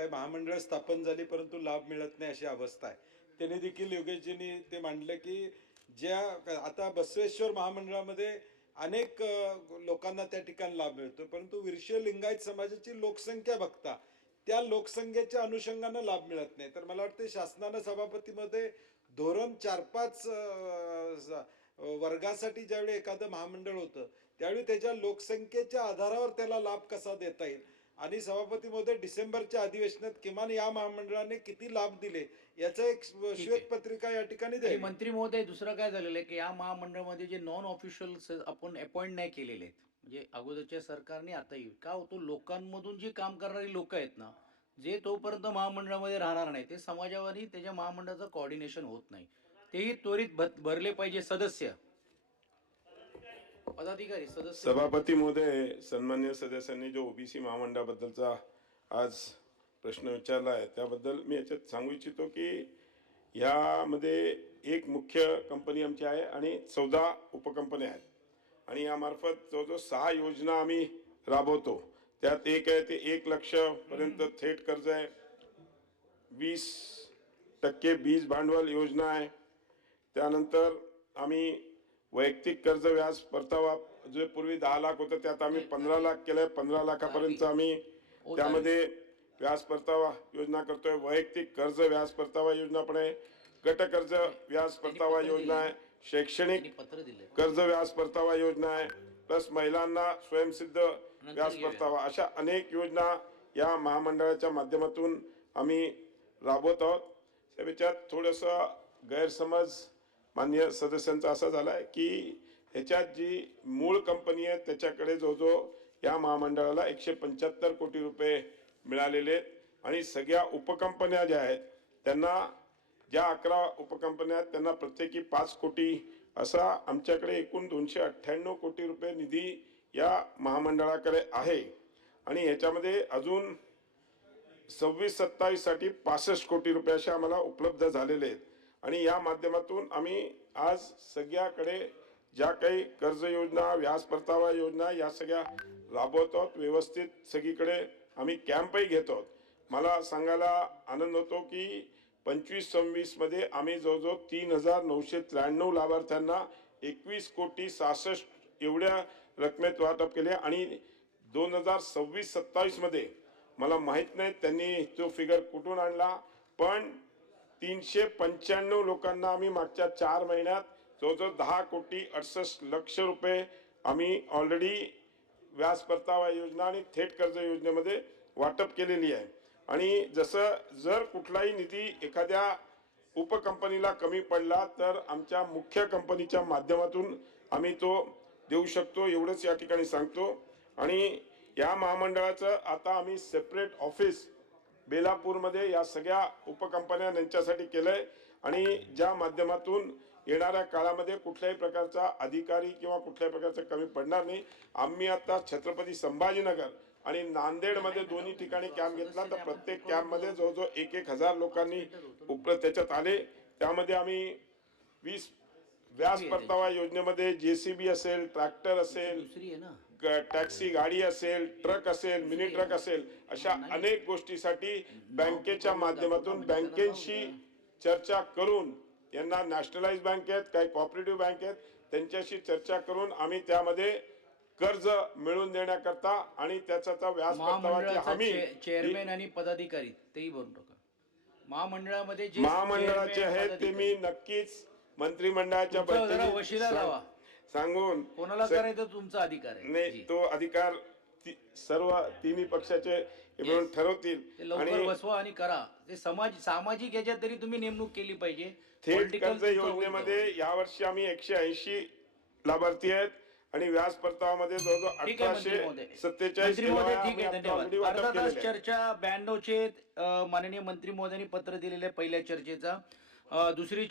आहे, महामंडळ स्थापन झाली परंतु लाभ मिळत नाही अशी अवस्था आहे. त्यांनी देखील योगेशजींनी ते मांडलं की ज्या आता बसवेश्वर महामंडळामध्ये अनेक लोकांना त्या ठिकाणी लाभ मिळतो, परंतु विरशे लिंगायत समाजाची लोकसंख्या बघता त्या लोकसंख्येच्या अनुषंगानं लाभ मिळत नाही. तर मला वाटतं शासनानं सभापतीमध्ये धोरण 4-5 वर्गासाठी ज्यावेळी एखादं महामंडळ होतं त्यावेळी त्याच्या लोकसंख्येच्या आधारावर त्याला लाभ कसा देता येईल आणि सभापतीमध्ये डिसेंबरच्या अधिवेशनात किमान या महामंडळाने किती लाभ दिले याचं एक श्वेतपत्रिका या ठिकाणी द्यावी. मंत्री महोदय, दुसरं काय झालेलं आहे की या महामंडळामध्ये जे नॉन ऑफिशियल आपण अपॉइंट नाही केलेले आहेत, म्हणजे अगोदरच्या सरकारने आताही का होतो, लोकांमधून जी काम करणारी लोक आहेत ना, जे तोपर्यंत महामंडळामध्ये राहणार नाही ते समाजावरही त्याच्या महामंडळाचं कोऑर्डिनेशन होत नाही, तेही त्वरित भरले पाहिजे सदस्य पदाधिकारी सदस्य. सभापती महोदय, सन्मान्य सदस्यांनी जो ओबीसी महामंडळाबद्दलचा आज प्रश्न विचारला आहे त्याबद्दल मी याच्यात सांगू इच्छितो की यामध्ये एक मुख्य कंपनी आमची आहे आणि 14 उपकंपन्या आहेत आणि यामार्फत जवळजवळ 6 योजना आम्ही राबवतो. त्यात एक आहे ते 1 लाख पर्यंत थेट कर्ज आहे, 20% बीज भांडवल योजना आहे. त्यानंतर आम्ही वैयक्तिक कर्ज व्याज परतावा जे पूर्वी 10 लाख होतं त्यात आम्ही 15 लाख केलंय. 15 लाखापर्यंत आम्ही त्यामध्ये व्याज परतावा योजना करतोय. वैयक्तिक कर्ज व्याज परतावा योजना पण आहे, गट कर्ज व्याज परतावा योजना आहे, शैक्षणिक कर्ज व्याज परतावा योजना आहे, प्लस महिलांना स्वयंसिद्ध व्याज परतावा, अशा अनेक योजना या महामंडळाच्या माध्यमातून आम्ही राबवत आहोत. त्याच्यात थोडंसं गैरसमज मान्य सदस्यांचा असा झाला आहे की ह्याच्यात जी मूळ कंपनी आहे त्याच्याकडे जवळजवळ या महामंडळाला 175 कोटी रुपये मिळालेले आहेत आणि सगळ्या उपकंपन्या ज्या आहेत त्यांना, ज्या 11 उपकंपन्या आहेत त्यांना प्रत्येकी 5 कोटी असा आमच्याकडे एकूण 298 कोटी रुपये निधी या महामंडळाकडे आहे आणि ह्याच्यामध्ये अजून 26-27 साठी 65 कोटी रुपये असे आम्हाला उपलब्ध झालेले आहेत आणि या माध्यमातून आम्ही आज सगळ्याकडे ज्या काही कर्ज योजना, व्याज परतावा योजना या सगळ्या राबवत आहोत. व्यवस्थित सगळीकडे आम्ही कॅम्पही घेत आहोत. मला सांगायला आनंद होतो की 25-26 मध्ये आम्ही जवळजवळ 3,993 लाभार्थ्यांना 21,66 एवढ्या रकमेत वाटप केले आणि 2026-27 मध्ये मला माहीत नाही त्यांनी तो फिगर कुठून आणला, पण 395 लोकांना आम्ही मागच्या 4 महिन्यात जवळजवळ 10,68 कोटी रुपये आम्ही ऑलरेडी व्याज परतावा योजना आणि थेट कर्ज योजनेमध्ये वाटप केलेली आहे. आणि जसं जर कुठलाही निधी एखाद्या उपकंपनीला कमी पडला तर आमच्या मुख्य कंपनीच्या माध्यमातून आम्ही तो देऊ शकतो, एवढंच या ठिकाणी सांगतो. आणि या महामंडळाचं आता आम्ही सेपरेट ऑफिस बेलापूरमध्ये या सगळ्या उपकंपन्या यांच्यासाठी केलंय आणि ज्या माध्यमातून येणाऱ्या काळामध्ये कुठल्याही प्रकारचा अधिकारी किंवा कुठल्याही प्रकारचा कमी पडणार नाही. आम्ही आता छत्रपती संभाजीनगर आणि नांदेडमध्ये दोन्ही ठिकाणी कॅम्प घेतला तर प्रत्येक कॅम्पमध्ये जवळजवळ 1,000 लोकांनी त्याच्यात आले. त्यामध्ये आम्ही 20 व्याज परतावा योजनेमध्ये जेसीबी असेल, ट्रॅक्टर असेल, टॅक्सी गाडी असेल, ट्रक असेल, मिनी ट्रक असेल, अशा अनेक गोष्टीसाठी बँकेच्या माध्यमातून बँकेशी चर्चा करून, यांना नॅशनलाइज बँक आहेत, काही कोऑपरेटिव्ह बँक आहेत, त्यांच्याशी चर्चा करून आम्ही त्यामध्ये कर्ज मिळवून देण्याकरता आणि त्याचा व्याज परतावाची हमी चेअरमॅन आणि पदाधिकारी तेही भरून टाका. महामंडळामध्ये जे महामंडळाचे आहेत ते मी नक्कीच मंत्रिमंडळाच्या बैठकीत सांगून, कोणाला करायचं तुमचा अधिकार आहे, नाही तो अधिकार सर्व तिन्ही पक्षाचे मिळून ठरवतील. लवकर बसवा आणि करा. ते सामाजिक याच्यात तरी तुम्ही नेमणूक केली पाहिजे. थेट कर्ज योजनेमध्ये यावर्षी आम्ही 180 लाभार्थी आहेत आणि व्याज परतावामध्ये जवळजवळ 1847 अर्धा तास चर्चा 92 चे माननीय मंत्री महोदयांनी पत्र दिलेले पहिल्या चर्चेचा. दुसरी